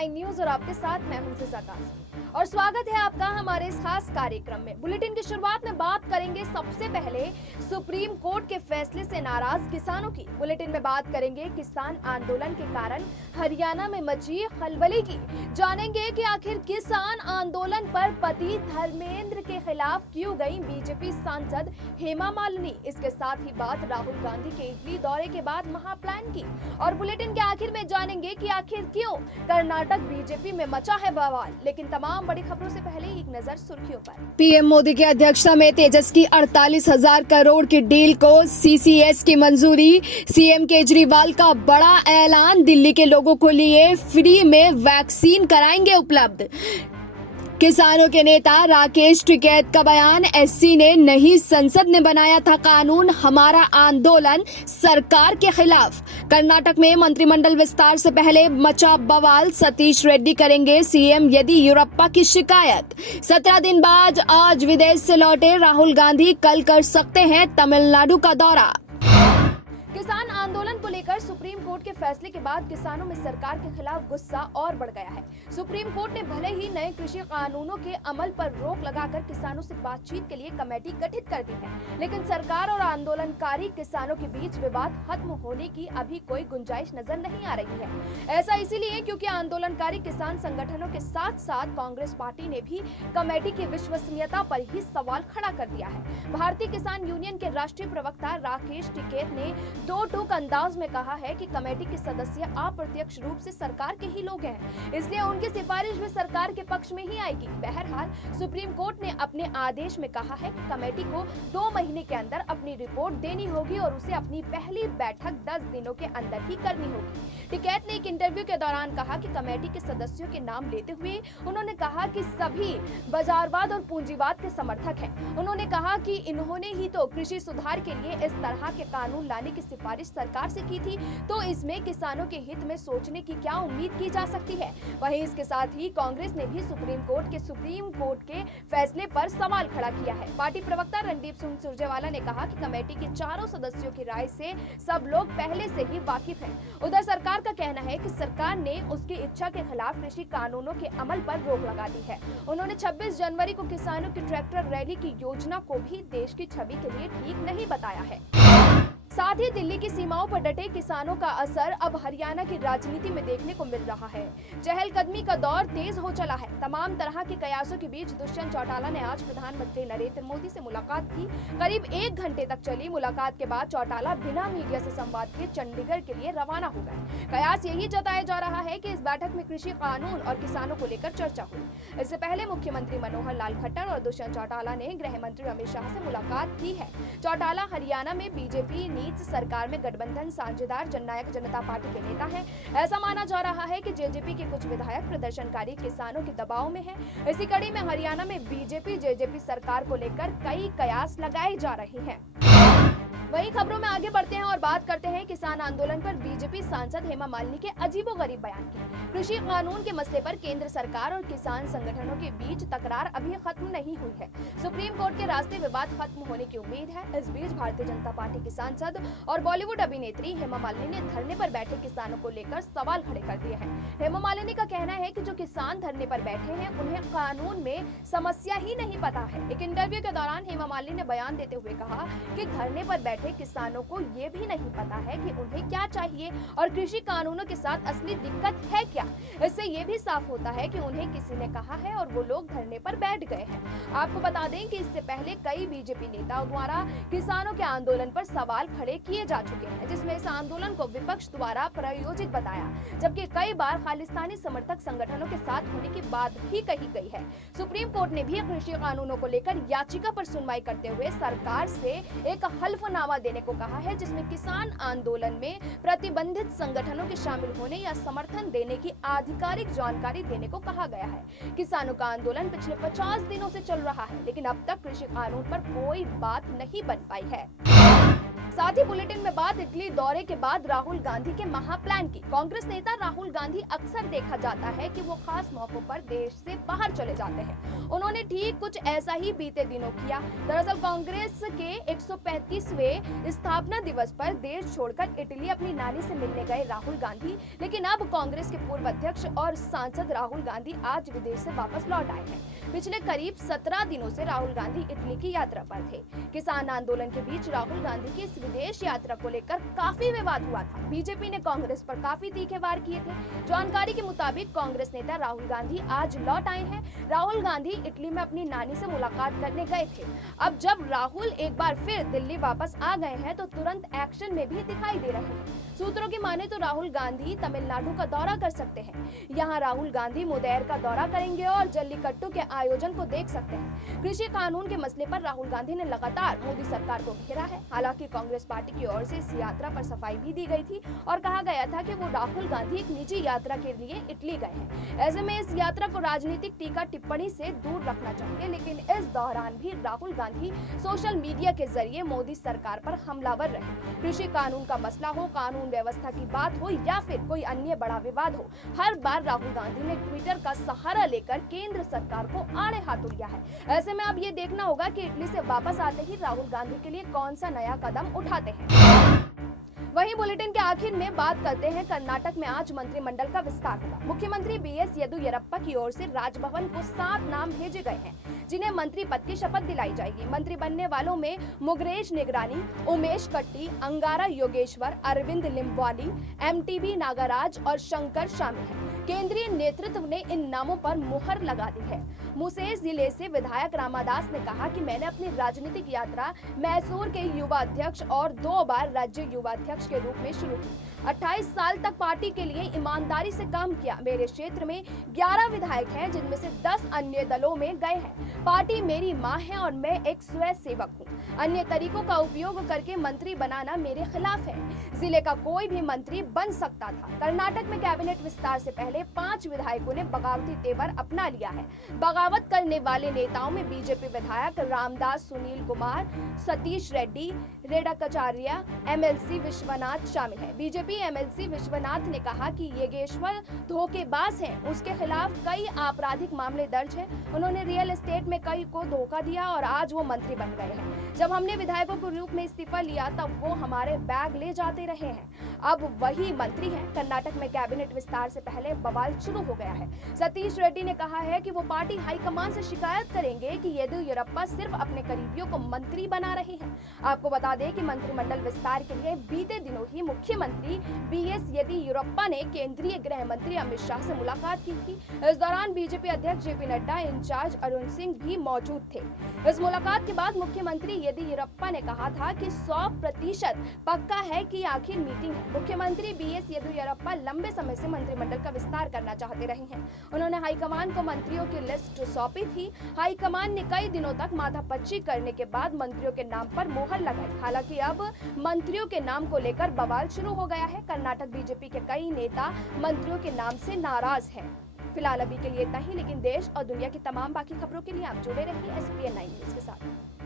9 news और आपके साथ मैं हूं फिजा कासिम और स्वागत है आपका हमारे इस खास कार्यक्रम में। बुलेटिन की शुरुआत में बात करेंगे सबसे पहले सुप्रीम कोर्ट के फैसले से नाराज किसानों की। बुलेटिन में बात करेंगे किसान आंदोलन के कारण हरियाणा में मची खलबली की। जानेंगे कि आखिर किसान आंदोलन पर पति धर्मेंद्र के खिलाफ क्यों गई बीजेपी सांसद हेमा मालिनी। इसके साथ ही बात राहुल गांधी के इटली दौरे के बाद महाप्लान की। और बुलेटिन के आखिर में जानेंगे कि आखिर क्यों कर्नाटक बीजेपी में मचा है बवाल। लेकिन तमाम बड़ी खबरों से पहले एक नजर सुर्खियों पर। पीएम मोदी की अध्यक्षता में तेजस की 48,000 करोड़ की डील को सीसीएस की मंजूरी। सीएम केजरीवाल का बड़ा ऐलान, दिल्ली के लोगों को लिए फ्री में वैक्सीन कराएंगे उपलब्ध। किसानों के नेता राकेश टिकैत का बयान, एससी ने नहीं संसद ने बनाया था कानून, हमारा आंदोलन सरकार के खिलाफ। कर्नाटक में मंत्रिमंडल विस्तार से पहले मचा बवाल, सतीश रेड्डी करेंगे सीएम येदियुरप्पा की शिकायत। 17 दिन बाद आज विदेश से लौटे राहुल गांधी कल कर सकते हैं तमिलनाडु का दौरा। किसान आंदोलन को लेकर सुप्रीम कोर्ट के फैसले के बाद किसानों में सरकार के खिलाफ गुस्सा और बढ़ गया है। सुप्रीम कोर्ट ने भले ही नए कृषि कानूनों के अमल पर रोक लगाकर किसानों से बातचीत के लिए कमेटी गठित कर दी है, लेकिन सरकार और आंदोलनकारी किसानों के बीच विवाद खत्म होने की अभी कोई गुंजाइश नजर नहीं आ रही है। ऐसा इसीलिए क्योंकि आंदोलनकारी किसान संगठनों के साथ साथ कांग्रेस पार्टी ने भी कमेटी की विश्वसनीयता पर ही सवाल खड़ा कर दिया है। भारतीय किसान यूनियन के राष्ट्रीय प्रवक्ता राकेश टिकैत ने दो टूक अंदाज में कहा है कि कमेटी के सदस्य अप्रत्यक्ष रूप से सरकार के ही लोग हैं, इसलिए उनकी सिफारिश भी सरकार के पक्ष में ही आएगी। बहरहाल सुप्रीम कोर्ट ने अपने आदेश में कहा है कि कमेटी को 2 महीने के अंदर अपनी रिपोर्ट देनी होगी और उसे अपनी पहली बैठक 10 दिनों के अंदर ही करनी होगी। टिकैत ने एक इंटरव्यू के दौरान कहा कि कमेटी के सदस्यों के नाम लेते हुए उन्होंने कहा कि सभी बाजारवाद और पूंजीवाद के समर्थक हैं। उन्होंने कहा कि इन्होंने ही तो कृषि सुधार के लिए इस तरह के कानून लाने की सिफारिश सरकार से की थी, तो इसमें किसानों के हित में सोचने की क्या उम्मीद की जा सकती है। वहीं इसके साथ ही कांग्रेस ने भी सुप्रीम कोर्ट के फैसले पर सवाल खड़ा किया है। पार्टी प्रवक्ता रणदीप सिंह सुरजेवाला ने कहा कि कमेटी के चारों सदस्यों की राय से सब लोग पहले से ही वाकिफ हैं। उधर सरकार का कहना है कि सरकार ने उसकी इच्छा के खिलाफ कृषि कानूनों के अमल पर रोक लगा दी है। उन्होंने 26 जनवरी को किसानों की ट्रैक्टर रैली की योजना को भी देश की छवि के लिए ठीक नहीं बताया है। साथ ही दिल्ली की सीमाओं पर डटे किसानों का असर अब हरियाणा की राजनीति में देखने को मिल रहा है। चहलकदमी का दौर तेज हो चला है। तमाम तरह के कयासों के बीच दुष्यंत चौटाला ने आज प्रधानमंत्री नरेंद्र मोदी से मुलाकात की। करीब 1 घंटे तक चली मुलाकात के बाद चौटाला बिना मीडिया से संवाद किए चंडीगढ़ के लिए रवाना हो गए। कयास यही जताया जा रहा है कि इस बैठक में कृषि कानून और किसानों को लेकर चर्चा हुई। इससे पहले मुख्यमंत्री मनोहर लाल खट्टर और दुष्यंत चौटाला ने गृह मंत्री अमित शाह से मुलाकात की है। चौटाला हरियाणा में बीजेपी सरकार में गठबंधन साझेदार जननायक जनता पार्टी के नेता हैं। ऐसा माना जा रहा है कि जेजेपी के कुछ विधायक प्रदर्शनकारी किसानों के दबाव में हैं। इसी कड़ी में हरियाणा में बीजेपी जेजेपी सरकार को लेकर कई कयास लगाए जा रहे हैं। वहीं खबरों में आगे बढ़ते हैं और बात करते हैं किसान आंदोलन पर बीजेपी सांसद हेमा मालिनी के अजीबोगरीब बयान की। कृषि कानून के मसले पर केंद्र सरकार और किसान संगठनों के बीच तकरार अभी खत्म नहीं हुई है। सुप्रीम कोर्ट के रास्ते विवाद खत्म होने की उम्मीद है। इस बीच भारतीय जनता पार्टी की सांसद और बॉलीवुड अभिनेत्री हेमा मालिनी ने धरने पर बैठे किसानों को लेकर सवाल खड़े कर दिए हैं। हेमा मालिनी का कहना है कि जो किसान धरने पर बैठे हैं उन्हें कानून में समस्या ही नहीं पता है। एक इंटरव्यू के दौरान हेमा मालिनी ने बयान देते हुए कहा कि धरने पर बैठे किसानों को ये भी नहीं पता है कि उन्हें क्या चाहिए और कृषि कानूनों के साथ असली दिक्कत है क्या। इससे ये भी साफ होता है कि उन्हें किसी ने कहा है और वो लोग धरने पर बैठ गए हैं। आपको बता दें कि इससे पहले कई बीजेपी नेताओं द्वारा किसानों के आंदोलन पर सवाल खड़े किए जा चुके हैं, जिसमें इस आंदोलन को विपक्ष द्वारा प्रायोजित बताया, जबकि कई बार खालिस्तानी समर्थक संगठनों के साथ होने की बात भी कही गई है। सुप्रीम कोर्ट ने भी कृषि कानूनों को लेकर याचिका पर सुनवाई करते हुए सरकार से एक हल्फनामा देने को कहा है, जिसमें किसान आंदोलन में प्रतिबंधित संगठनों के शामिल होने या समर्थन देने की आधिकारिक जानकारी देने को कहा गया है। किसानों का आंदोलन पिछले 50 दिनों से चल रहा है, लेकिन अब तक कृषि कानून पर कोई बात नहीं बन पाई है। साथ ही बुलेटिन में बात इटली दौरे के बाद राहुल गांधी के महाप्लान की। कांग्रेस नेता राहुल गांधी अक्सर देखा जाता है कि वो खास मौकों पर देश से बाहर चले जाते हैं। उन्होंने ठीक कुछ ऐसा ही बीते दिनों किया। दरअसल कांग्रेस के 135वें स्थापना दिवस पर देश छोड़कर इटली अपनी नानी से मिलने गए राहुल गांधी, लेकिन अब कांग्रेस के पूर्व अध्यक्ष और सांसद राहुल गांधी आज विदेश से वापस लौट आए हैं। पिछले करीब 17 दिनों से राहुल गांधी इटली की यात्रा पर थे। किसान आंदोलन के बीच राहुल गांधी की इस विदेश यात्रा को लेकर काफी विवाद हुआ था। बीजेपी ने कांग्रेस पर काफी तीखे वार किए थे। जानकारी के मुताबिक कांग्रेस नेता राहुल गांधी आज लौट आए हैं। राहुल गांधी इटली में अपनी नानी से मुलाकात करने गए थे। अब जब राहुल एक बार फिर दिल्ली वापस आ गए हैं तो तुरंत एक्शन में भी दिखाई दे रहे हैं। सूत्रों की माने तो राहुल गांधी तमिलनाडु का दौरा कर सकते हैं। यहाँ राहुल गांधी मुदेर का दौरा करेंगे और जल्लीकट्टू के आयोजन को देख सकते हैं। कृषि कानून के मसले पर राहुल गांधी ने लगातार मोदी सरकार को घेरा है। हालांकि कांग्रेस पार्टी की ओर से इस यात्रा पर सफाई भी दी गई थी और कहा गया था कि वो राहुल गांधी एक निजी यात्रा के लिए इटली गए हैं। ऐसे में इस यात्रा को राजनीतिक टीका टिप्पणी से दूर रखना चाहिए, लेकिन इस दौरान भी राहुल गांधी सोशल मीडिया के जरिए मोदी सरकार पर हमलावर रहे। कृषि कानून का मसला हो, कानून व्यवस्था की बात हो या फिर कोई अन्य बड़ा विवाद हो, हर बार राहुल गांधी ने ट्विटर का सहारा लेकर केंद्र सरकार को आड़े हाथों लिया है। ऐसे में अब ये देखना होगा कि इटली से वापस आते ही राहुल गांधी के लिए कौन सा नया कदम उठाते हैं। वहीं बुलेटिन के आखिर में बात करते हैं कर्नाटक में आज मंत्रिमंडल का विस्तार हुआ। मुख्यमंत्री बीएस येदियुरप्पा की ओर से राजभवन को 7 नाम भेजे गए हैं, जिन्हें मंत्री पद की शपथ दिलाई जाएगी। मंत्री बनने वालों में मुगरेश निगरानी, उमेश कट्टी, अंगारा योगेश्वर, अरविंद लिम्बावली, एमटीबी नागराज और शंकर शामिल हैं। केंद्रीय नेतृत्व ने इन नामों पर मुहर लगा दी है। मुसेर जिले से विधायक रामादास ने कहा कि मैंने अपनी राजनीतिक यात्रा मैसूर के युवा अध्यक्ष और 2 बार राज्य युवा अध्यक्ष के रूप में शुरू की। 28 साल तक पार्टी के लिए ईमानदारी से काम किया। मेरे क्षेत्र में 11 विधायक हैं, जिनमें से 10 अन्य दलों में गए हैं। पार्टी मेरी मां है और मैं एक स्वयं सेवक हूँ। अन्य तरीकों का उपयोग करके मंत्री बनाना मेरे खिलाफ है। जिले का कोई भी मंत्री बन सकता था। कर्नाटक में कैबिनेट विस्तार से पहले 5 विधायकों ने बगावती तेवर अपना लिया है। बगावत करने वाले नेताओं में बीजेपी विधायक रामदास, सुनील कुमार, सतीश रेड्डी, रेड्डाचार्य, एमएलसी विश्वनाथ शामिल है। बीजेपी एमएलसी विश्वनाथ ने कहा कि योगेश्वर धोखेबाज हैं। उसके खिलाफ कई आपराधिक मामले दर्ज हैं। उन्होंने रियल एस्टेट में कई को धोखा दिया और आज वो मंत्री बन गए हैं। जब हमने विधायकों के रूप में इस्तीफा लिया तब वो हमारे बैग ले जाते रहे हैं। अब वही मंत्री हैं। कर्नाटक में कैबिनेट विस्तार से पहले बवाल शुरू हो गया है। सतीश रेड्डी ने कहा है कि वो पार्टी हाईकमान से शिकायत करेंगे कि येदियुरप्पा सिर्फ अपने करीबियों को मंत्री बना रहे हैं। आपको बता दें कि मंत्रिमंडल विस्तार के लिए बीते दिनों ही मुख्यमंत्री बीएस येदियुरप्पा ने केंद्रीय गृह मंत्री अमित शाह से मुलाकात की थी। इस दौरान बीजेपी अध्यक्ष जेपी नड्डा, इंचार्ज अरुण सिंह भी मौजूद थे। इस मुलाकात के बाद मुख्यमंत्री येदियुरप्पा ने कहा था कि 100% पक्का है कि आखिर मीटिंग है। मुख्यमंत्री बीएस येदियुरप्पा लंबे समय से मंत्रिमंडल का विस्तार करना चाहते रहे हैं। उन्होंने हाईकमान को मंत्रियों की लिस्ट सौंपी थी। हाईकमान ने कई दिनों तक माथापच्ची करने के बाद मंत्रियों के नाम पर मोहर लगाई। हालांकि अब मंत्रियों के नाम को लेकर बवाल शुरू हो गया है। कर्नाटक बीजेपी के कई नेता मंत्रियों के नाम से नाराज हैं। फिलहाल अभी के लिए इतना ही, लेकिन देश और दुनिया की तमाम बाकी खबरों के लिए आप जुड़े रहिए SPN 9 न्यूज के साथ।